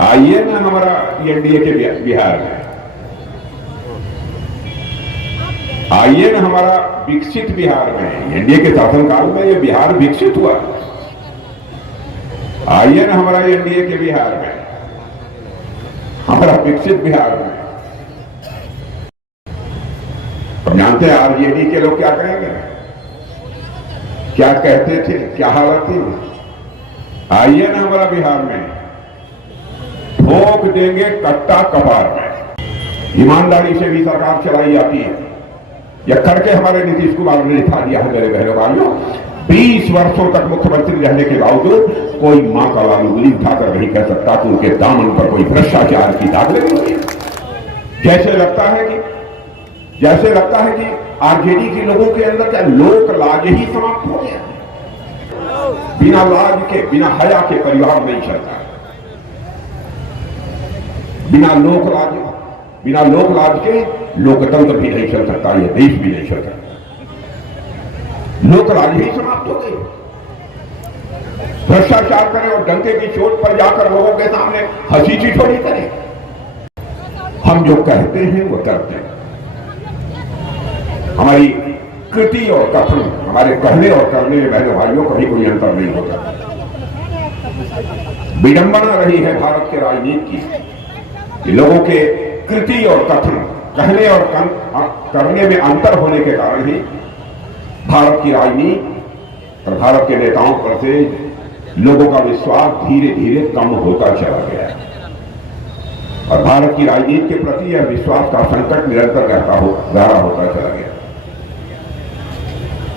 आइए ना हमारा एनडीए के बिहार में, आइए ना हमारा विकसित बिहार में। एनडीए के शासनकाल में ये बिहार विकसित हुआ। आइए ना हमारा एनडीए के बिहार में, हमारा विकसित बिहार में। अब जानते हैं आरजेडी के लोग क्या कहेंगे, क्या कहते थे, क्या हालत थी। आइए ना हमारा बिहार में, ठोक देंगे कट्टा कपार में। ईमानदारी से भी सरकार चलाई जाती है। यह करके हमारे नीतीश कुमार ने दिखा दिया है मेरे बहनों भाइयों। 20 वर्षों तक मुख्यमंत्री रहने के बावजूद कोई मां का लाल उंगली उठाकर नहीं कह सकता कि उनके दामन पर कोई भ्रष्टाचार की दाग लगी हुई है। जैसे लगता है कि आरजेडी के लोगों के अंदर क्या लोक लाज ही समाप्त हो गया। बिना लाज के, बिना हया के परिवार नहीं चलता। बिना लोक लाज के लोकतंत्र भी नहीं चल सकता, यह देश भी नहीं चल सकता। लोक लाज ही समाप्त हो गई। भ्रष्टाचार करें और डंके की चोट पर जाकर लोगों के सामने हंसी ठिठोली करें। हम जो कहते हैं वो करते हैं। हमारी कृति और कथन, हमारे कहने और करने में बहनों भाइयों कभी कोई अंतर नहीं होता। विडंबना रही है भारत के राजनीति की, लोगों के कृति और कथन, कहने और करने में अंतर होने के कारण ही भारत की राजनीति और भारत के नेताओं पर से लोगों का विश्वास धीरे धीरे कम होता चला गया और भारत की राजनीति के प्रति यह विश्वास का संकट निरंतर गहरा होता चला गया।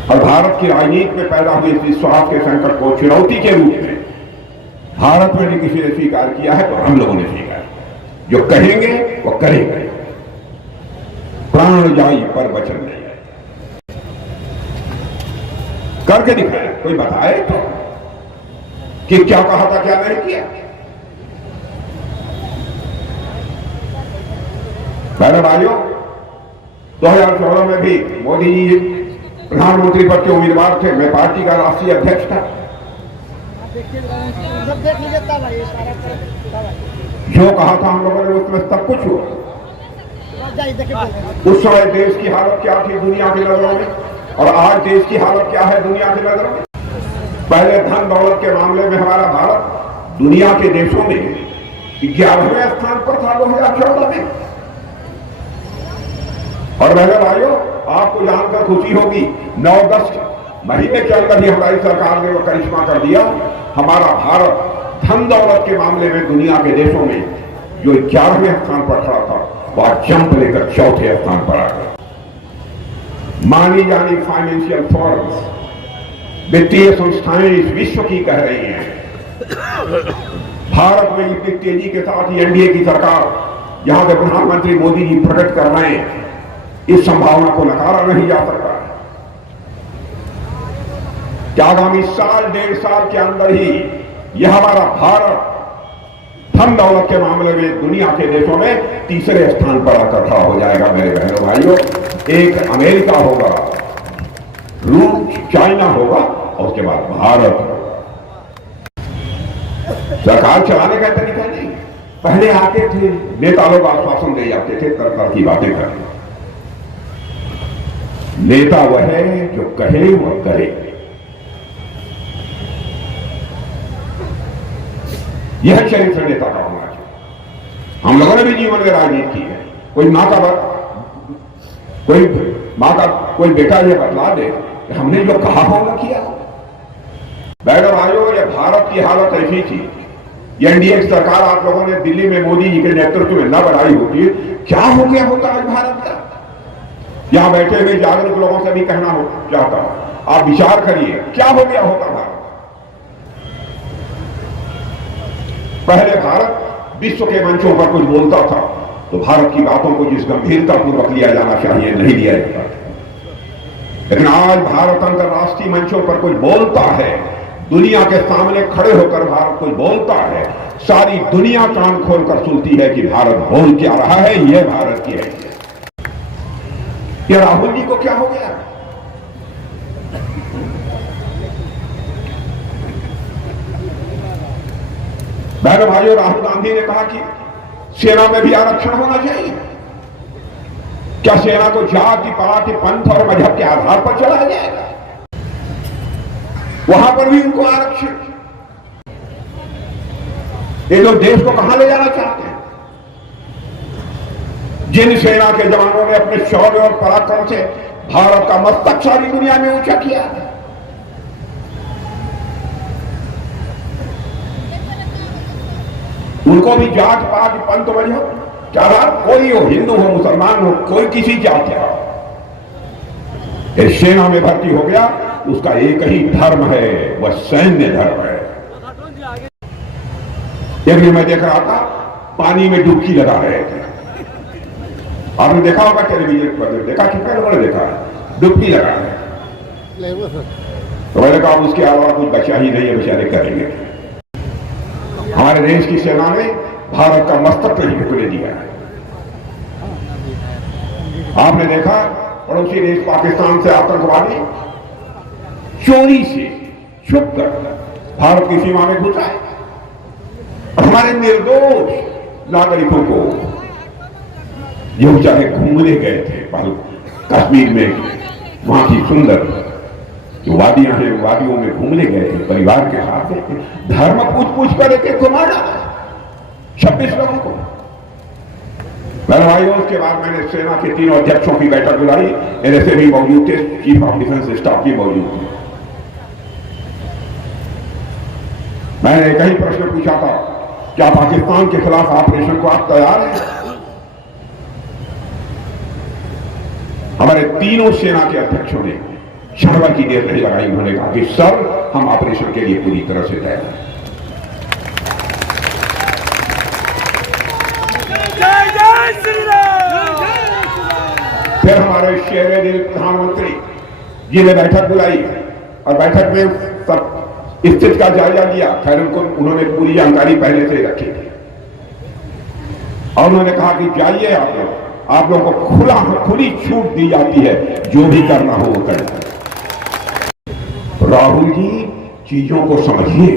और भारत की राजनीति में पैदा हुए इस विश्वास के संकट को चुनौती के रूप में भारत में किसी ने स्वीकार किया है तो हम लोगों ने स्वीकार। जो कहेंगे वो करेंगे, प्राण जाई पर वचन नहीं। करके दिखाए, कोई बताए तो कि क्या कहा था क्या नहीं किया। बहनों भाइयों, 2014 में भी मोदी जी प्रधानमंत्री पद के उम्मीदवार थे। मैं पार्टी का राष्ट्रीय अध्यक्ष था। जो कहा था हम लोगों ने उसमें सब कुछ हुआ। उस समय देश की हालत क्या थी दुनिया की नजरों में और आज देश की हालत क्या है दुनिया की नजरों में। पहले धन दौलत के मामले में हमारा भारत दुनिया के देशों में 11वें स्थान पर था 2014 में। और बहनों भाइयों, आपको जानकर खुशी होगी 9-10 महीने के अंदर ही हमारी सरकार ने वो करिश्मा कर दिया। हमारा भारत धन दौलत के मामले में दुनिया के देशों में जो 11वें स्थान पर खड़ा था वह जंप लेकर 4थे स्थान पर आ गया। मानी जानी फाइनेंशियल फॉर्म्स, वित्तीय संस्थाएं इस विश्व की कह रही हैं भारत में इतनी तेजी के साथ एनडीए की सरकार यहां से प्रधानमंत्री मोदी जी प्रकट कर रहे हैं, इस संभावना को नकारा नहीं जा सकता। कि आगामी साल 1.5 साल के अंदर ही यह हमारा भारत धन दौलत के मामले में दुनिया के देशों में 3रे स्थान पर आकर खड़ा हो जाएगा। मेरे बहनों भाइयों, एक अमेरिका होगा, रूस, चाइना होगा और उसके बाद भारत। सरकार चलाने का तरीका नहीं। पहले आते थे नेता लोग आश्वासन दे जाते थे, तरह की बातें करते। नेता वह है जो कहे वह करे। यह चरित्र नेता का होना चाहिए। हम लोगों ने भी जीवन में राजनीति की है। कोई मां का कोई बेटा यह बतला दे कि हमने जो कहा हो वो किया। बहनों भाइयों, यह भारत की हालत ऐसी थी। एनडीए की सरकार आप लोगों ने दिल्ली में मोदी जी के नेतृत्व में न बनाई होती, क्या हो गया होता है भारत का। यहां बैठे हुए जागरूक लोगों से भी कहना हो चाहता हूं, आप विचार करिए क्या हो गया होता भारत। पहले भारत विश्व के मंचों पर कुछ बोलता था तो भारत की बातों को जिस गंभीरता पूर्वक लिया जाना चाहिए नहीं लिया जाता। लेकिन आज भारत अंतर्राष्ट्रीय मंचों पर कुछ बोलता है, दुनिया के सामने खड़े होकर भारत कुछ बोलता है, सारी दुनिया कान खोलकर सुनती है कि भारत बोल क्या रहा है, यह भारत की है। ये राहुल जी को क्या हो गया। बहनों भाइयों, राहुल गांधी ने कहा कि सेना में भी आरक्षण होना चाहिए। क्या सेना को जाति, पाति, पंथ और मजहब के आधार पर चलाया जाएगा? वहां पर भी उनको आरक्षण। ये लोग देश को कहां ले जाना चाहते हैं? जिन सेना के जवानों ने अपने शौर्य और पराक्रम से भारत का मस्तक सारी दुनिया में ऊंचा किया, उनको भी जात पात पंथ मजहब क्या रहा? कोई हो, हिंदू हो, मुसलमान हो, कोई किसी जाति हो, इस सेना में भर्ती हो गया, उसका एक ही धर्म है, वह सैन्य धर्म है। एक दिन मैं देख रहा था, पानी में डुबकी लगा रहे थे। आपने देखा होगा टेलीविजन पर, देखा कितने लोगों ने देखा है, डुबकी लगा रहे। तो मैंने कहा उसके अलावा कुछ बचा ही नहीं है, बेचारे करेंगे। हमारे देश की सेना ने भारत का मस्तक नहीं ढुकने दिया है। आपने देखा पड़ोसी देश पाकिस्तान से आतंकवादी चोरी से छुपकर भारत की सीमा में घुसा है। हमारे निर्दोष नागरिकों को, जो बेचारे घूमने गए थे कश्मीर में, वहां की सुंदर जो वादियां हैं, वादियों में घूमने गए थे परिवार के साथ, धर्म पूछ कर एक मारा 26 लोगों को। भाइयों, उसके बाद मैंने सेना के तीनों अध्यक्षों की बैठक बुलाई, एनएसए भी मौजूद थे, चीफ ऑफ डिफेंस स्टाफ भी मौजूद थे। मैंने एक ही प्रश्न पूछा था, क्या पाकिस्तान के खिलाफ ऑपरेशन को आप तैयार हैं? हमारे तीनों सेना के अध्यक्षों ने क्षण की देर नहीं लगाई। उन्होंने कहा कि सर, हम ऑपरेशन के लिए पूरी तरह से तैयार हैं। फिर हमारे शेरे दिल प्रधानमंत्री जी ने बैठक बुलाई और बैठक में सब स्थिति का जायजा लिया। खैर, उन्होंने पूरी जानकारी पहले से रखी थी और उन्होंने कहा कि जाइए आप लोगों को खुली छूट दी जाती है, जो भी करना हो वो करना। राहुल जी, चीजों को समझिए,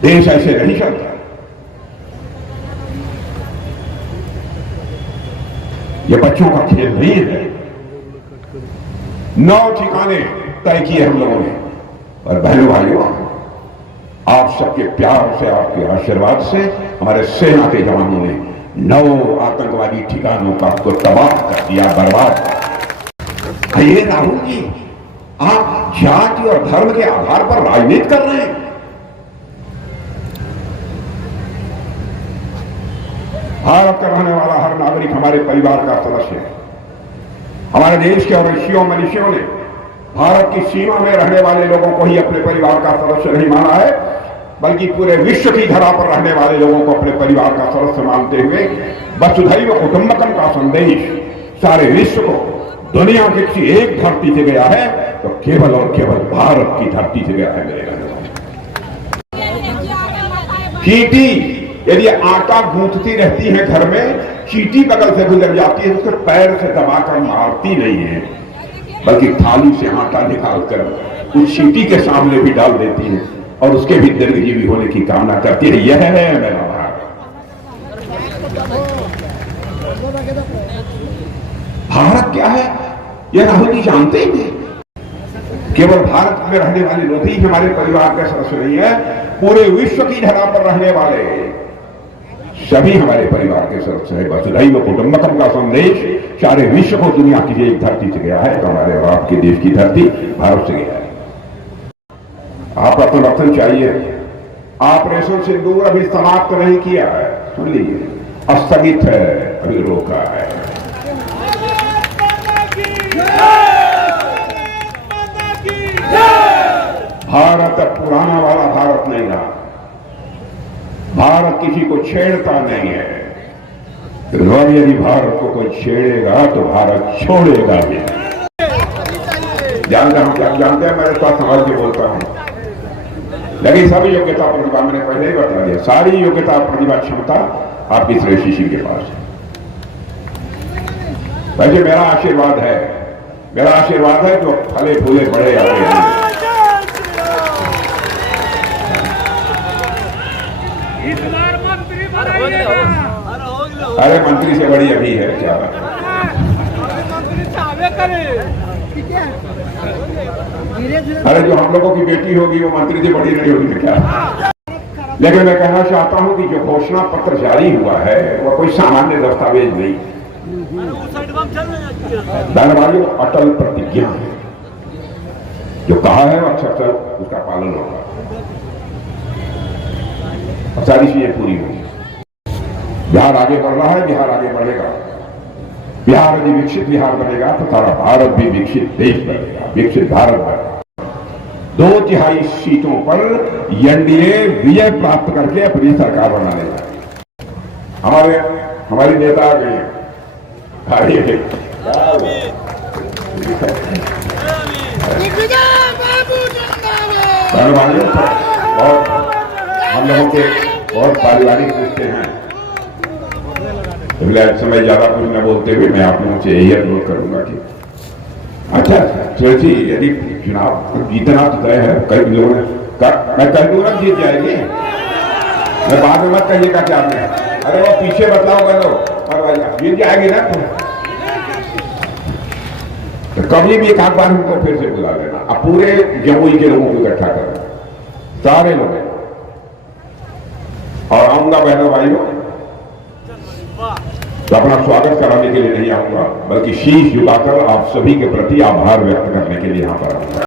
देश ऐसे नहीं चलता। ये बच्चों का खेल नहीं है। 9 ठिकाने तय किए हम लोगों ने, और बहनों भाइयों, आप सबके प्यार से, आपके आशीर्वाद से हमारे सेना के जवानों ने 9 आतंकवादी ठिकानों को तबाह कर दिया, बर्बाद। ये राहुल जी, आप जाति और धर्म के आधार पर राजनीति कर रहे हैं। भारत का रहने वाला हर नागरिक हमारे परिवार का सदस्य है। हमारे देश के और ऋषियों मनीषियों ने भारत की सीमा में रहने वाले लोगों को ही अपने परिवार का सदस्य नहीं माना है, बल्कि पूरे विश्व की धरा पर रहने वाले लोगों को अपने परिवार का सदस्य मानते हुए वसुधैव कुटुंबकम का संदेश सारे विश्व को, दुनिया की किसी एक धरती से गया है तो केवल और केवल भारत की धरती से गया है। मेरे चींटी यदि आटा गूंथती रहती है घर में, चींटी बगल से गुजर जाती है, उसके पैर से दबाकर मारती नहीं है, बल्कि थाली से आटा निकालकर उस चींटी के सामने भी डाल देती है और उसके भी दीर्घजीवी होने की कामना करती है। यह है मेरा भारत। भारत क्या है यह राहुल जी जानते ही नहीं। केवल भारत में रहने वाले लोग ही हमारे परिवार के सदस्य नहीं है, पूरे विश्व की धरा पर रहने वाले सभी हमारे परिवार के सदस्य है। वसुधैव कुटुंबकम का संदेश सारे विश्व को, दुनिया की एक धरती से गया है तो हमारे और आपके देश की धरती भारत से गया है। आप अपना रक्षण चाहिए। ऑपरेशन सिंदूर अभी समाप्त नहीं किया है, सुन लीजिए, स्थगित है, अभी रोका है। भारत पुराना वाला भारत नहीं रहा। भारत किसी को छेड़ता नहीं है। अब यदि भारत को कोई छेड़ेगा तो भारत छोड़ेगा भी। जानते हम क्या जानते हैं, मैं इसका समझ के बोलता हूं, लेकिन सभी योग्यता प्रतिभा मैंने पहले ही बता दिया, सारी योग्यता प्रतिभा क्षमता आपकी श्रेष्ठी सिंह के पास है। वैसे मेरा आशीर्वाद है जो फले फूले बड़े आगे हैं। अरे मंत्री से बड़ी अभी है क्या बात है? अरे जो हम लोगों की बेटी होगी वो मंत्री से बड़ी नहीं होगी क्या? लेकिन मैं कहना चाहता हूं कि जो घोषणा पत्र जारी हुआ है वह कोई सामान्य दस्तावेज नहीं। धन्यवादियों, अटल प्रतिज्ञा है। जो कहा है वह अक्षर उसका पालन होगा और सारी चीजें पूरी होगी। बिहार आगे बढ़ रहा है, बिहार आगे बढ़ेगा। बिहार यदि विकसित बिहार बनेगा तो सारा भारत भी विकसित देश बनेगा, विकसित भारत बनेगा। 2/3 सीटों पर एनडीए विजय प्राप्त करके अपनी सरकार बनाने का हमारी नेता आ गई है। धन्यवाद। और हम लोगों के बहुत पारिवारिक रिश्ते हैं, समय ज्यादा कुछ न बोलते हुए मैं आप लोगों से यही अनुरोध करूंगा कि अच्छा चर्ची यदि चुनाव जीतना तो तय है, कई लोगों ने मैं कह दूंगा जीत जाएगी, मैं बाद में मत कहिएगा क्या आपने, अरे वो पीछे बदलाव कर लो जीत जाएगी ना। तो कभी भी एक आध बार उनको फिर से बुला लेना, अब पूरे जमुई के लोगों को इकट्ठा करना, सारे लोग। और आऊंगा बहनों भाइयों तो अपना स्वागत कराने के लिए नहीं आऊंगा, बल्कि शीश झुकाकर आप सभी के प्रति आभार व्यक्त करने के लिए यहां पर आऊंगा।